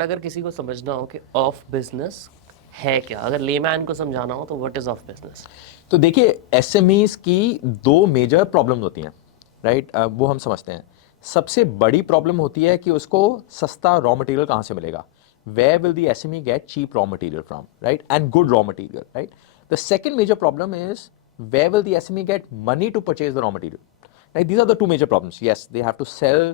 अगर किसी को समझना हो कि ऑफ बिजनेस है क्या, अगर लेमैन को समझाना हो तो व्हाट इज ऑफ बिजनेस? तो देखिए एसएमईज की दो मेजर प्रॉब्लम होती हैं, राइट? वो हम समझते हैं। सबसे बड़ी प्रॉब्लम होती है कि उसको सस्ता रॉ मटेरियल कहाँ से मिलेगा, where will the SME get cheap raw material from, right, and good raw material, right? The second major problem is where will the SME get money to purchase the raw material, right? These are the two major problems. Yes, they have to sell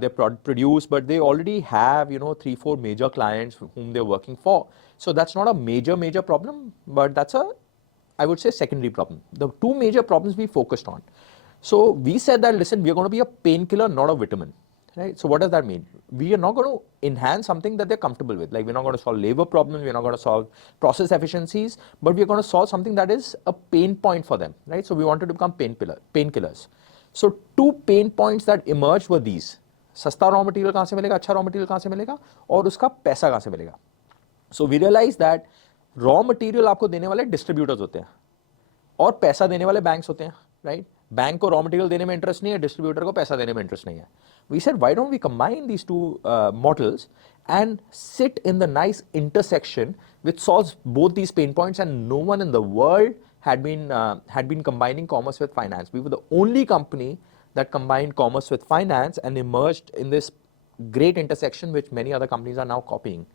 their produce, but they already have 3-4 major clients whom they're working for. So that's not a major problem, but that's a, I would say, secondary problem. The two major problems we focused on. So we said that, listen, we are going to be a painkiller, not a vitamin, right? So what does that mean? We are not going to enhance something that they're comfortable with. Like, we're not going to solve labor problems, we're not going to solve process efficiencies, but we're going to solve something that is a pain point for them, right? So we wanted to become painkillers. So two pain points that emerged were these: सस्ता raw material कहाँ से मिलेगा, अच्छा raw material कहाँ से मिलेगा, और उसका पैसा कहाँ से मिलेगा. So we realized that raw material आपको देने वाले डिस्ट्रीब्यूटर्स होते हैं और पैसा देने वाले बैंक्स होते हैं, राइट? बैंक को रॉ मटेरियल देने में इंटरेस्ट नहीं है, डिस्ट्रीब्यूटर को पैसा देने में इंटरेस्ट नहीं है. We said why don't we combine these two models and sit in the nice intersection which solves both these pain points, and no one in the world had been combining commerce with finance. We were the only company that combined commerce with finance and emerged in this great intersection which many other companies are now copying.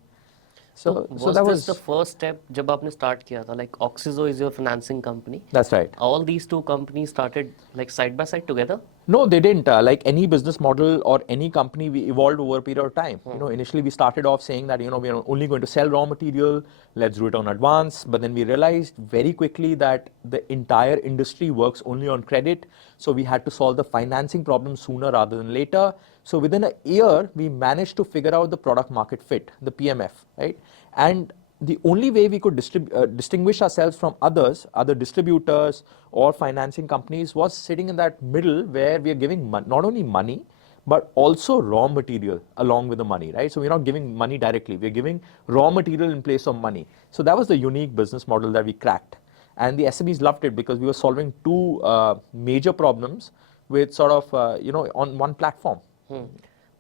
So that was the first step जब आपने start किया था, like Oxyzo is your financing company. That's right. All these two companies started like side by side together? No, they didn't. Like any business model or any company, we evolved over a period of time. Initially we started off saying that, we are only going to sell raw material, let's do it on advance. But then we realized very quickly that the entire industry works only on credit. So we had to solve the financing problem sooner rather than later. So within a year, we managed to figure out the product market fit, the PMF, right? And the only way we could distinguish ourselves from other distributors or financing companies, was sitting in that middle where we are giving not only money, but also raw material along with the money, right? So we're not giving money directly, we're giving raw material in place of money. So that was the unique business model that we cracked. And the SMEs loved it because we were solving two major problems with sort of, on one platform.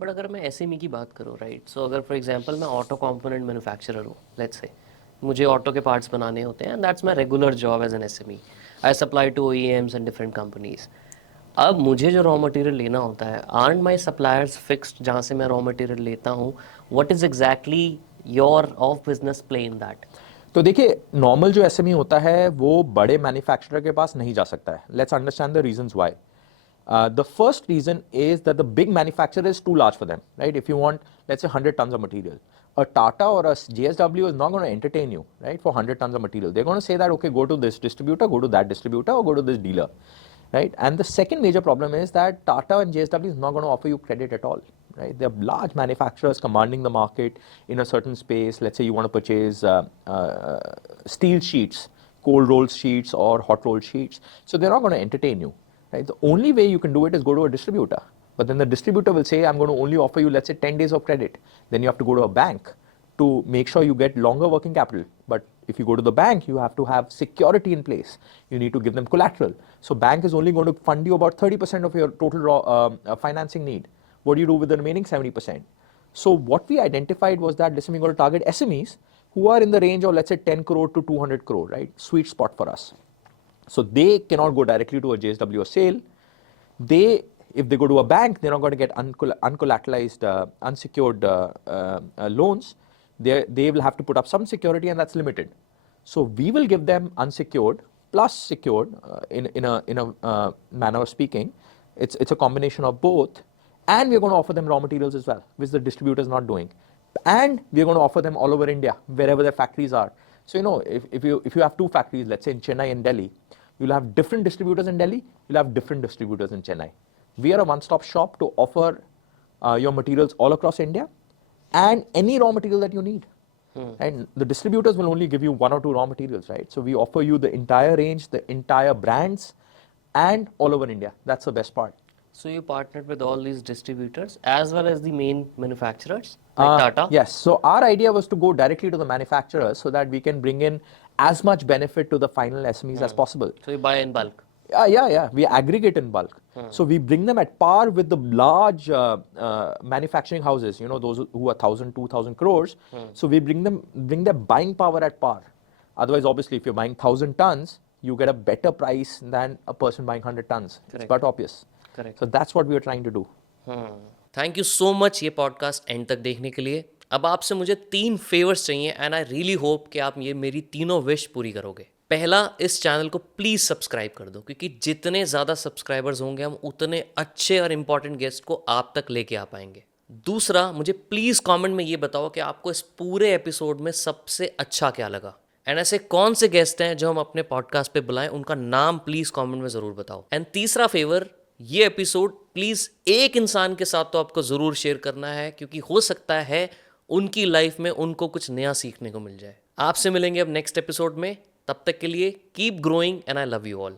But अगर मैं एसएमई की बात करूँ, right, so अगर for example मैं auto component manufacturer हूँ, let's say मुझे ऑटो के पार्ट्स बनाने होते हैं, and that's my regular job as an SME. I supply to OEMs and different companies. अब मुझे जो रॉ मटेरियल लेना होता है, आर्न माई सप्लायर्स फिक्स्ड जहाँ से मैं रॉ मटेरियल लेता हूँ? What is exactly your of business play in that? तो देखिए, नॉर्मल जो एसएमई होता है वो बड़े मैन्युफैक्चरर के पास नहीं जा सकता है. Let's understand the reasons why. The first reason is that the big manufacturer is too large for them, right? If you want, let's say, 100 tons of material, a Tata or a JSW is not going to entertain you, right, for 100 tons of material. They're going to say that, okay, go to this distributor, go to that distributor, or go to this dealer, right? And the second major problem is that Tata and JSW is not going to offer you credit at all, right? They're large manufacturers commanding the market in a certain space. Let's say you want to purchase steel sheets, cold rolled sheets, or hot rolled sheets. So they're not going to entertain you. Right? The only way you can do it is go to a distributor. But then the distributor will say, I'm going to only offer you, let's say, 10 days of credit. Then you have to go to a bank to make sure you get longer working capital. But if you go to the bank, you have to have security in place. You need to give them collateral. So bank is only going to fund you about 30% of your total financing need. What do you do with the remaining 70%? So what we identified was that, listen, we're going to target SMEs who are in the range of, let's say, 10 crore to 200 crore, right? Sweet spot for us. So they cannot go directly to a JSW or sale. If they go to a bank, they're not going to get uncollateralized, unsecured loans. They will have to put up some security, and that's limited. So we will give them unsecured plus secured in a manner of speaking. It's a combination of both, and we're going to offer them raw materials as well, which the distributor is not doing. And we're going to offer them all over India, wherever their factories are. So if you have two factories, let's say in Chennai and Delhi, you'll have different distributors in Delhi, you'll have different distributors in Chennai. We are a one-stop shop to offer your materials all across India and any raw material that you need. And the distributors will only give you one or two raw materials, right? So we offer you the entire range, the entire brands, and all over India. That's the best part. So you partnered with all these distributors as well as the main manufacturers like Tata? Yes. So our idea was to go directly to the manufacturers so that we can bring in as much benefit to the final SMEs as possible. So you buy in bulk? Yeah. We aggregate in bulk. So we bring them at par with the large manufacturing houses, you know, those who are 1,000, 2,000 crores. So we bring their buying power at par. Otherwise, obviously, if you're buying 1,000 tons, you get a better price than a person buying 100 tons. It's Correct. but obvious. Correct. So that's what we are trying to do. Thank you so much ये podcast and तक देखने के लिए. अब आपसे मुझे 3 favours चाहिए and I really hope कि आप ये मेरी तीनों विश पूरी करोगे. पहला, इस चैनल को प्लीज़ सब्सक्राइब कर दो, क्योंकि जितने ज़्यादा सब्सक्राइबर्स होंगे हम उतने अच्छे और इम्पॉर्टेंट गेस्ट को आप तक लेके आ पाएंगे. दूसरा, मुझे प्लीज़ कमेंट में ये बताओ कि आपको इस पूरे एपिसोड में सबसे अच्छा क्या लगा, एंड ऐसे कौन से गेस्ट हैं जो हम अपने पॉडकास्ट पे बुलाएं, उनका नाम प्लीज़ कमेंट में ज़रूर बताओ. एंड तीसरा फेवर, ये एपिसोड प्लीज़ एक इंसान के साथ तो आपको ज़रूर शेयर करना है, क्योंकि हो सकता है उनकी लाइफ में उनको कुछ नया सीखने को मिल जाए. आपसे मिलेंगे अब नेक्स्ट एपिसोड में. तब तक के लिए keep growing and I love you all.